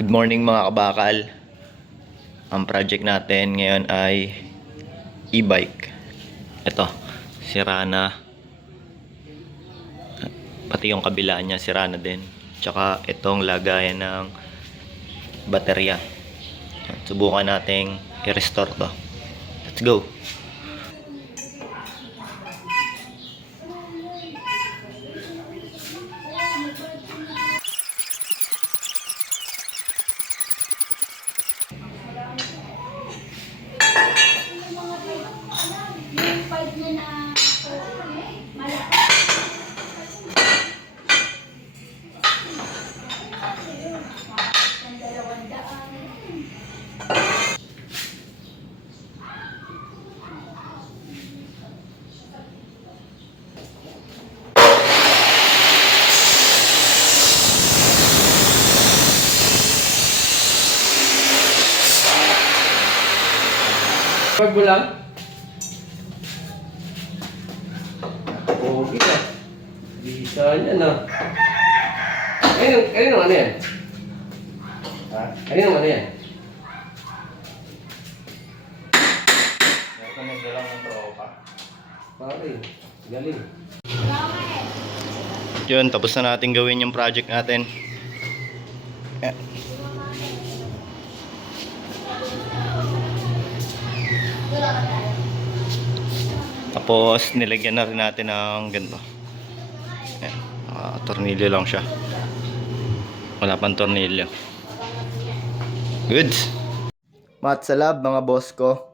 Good morning mga kabakal. Ang project natin ngayon ay e-bike. Ito, sira na. Pati yung kabila niya sira na din. Tsaka itong lagayan ng baterya. Subukan nating i-restore to. Let's go! Pag mo lang? Okay na. Bisa niya na. Ayun ano yan? Ha? Ayun ano yan? Ito nagdalang ng tropa. Pare, galing. Yun, tapos na natin gawin yung project natin. Tapos nilagyan na rin natin ng ganito. Ayan, tornilyo lang siya. Wala pang tornilyo. Good. Mat sa lab mga boss ko.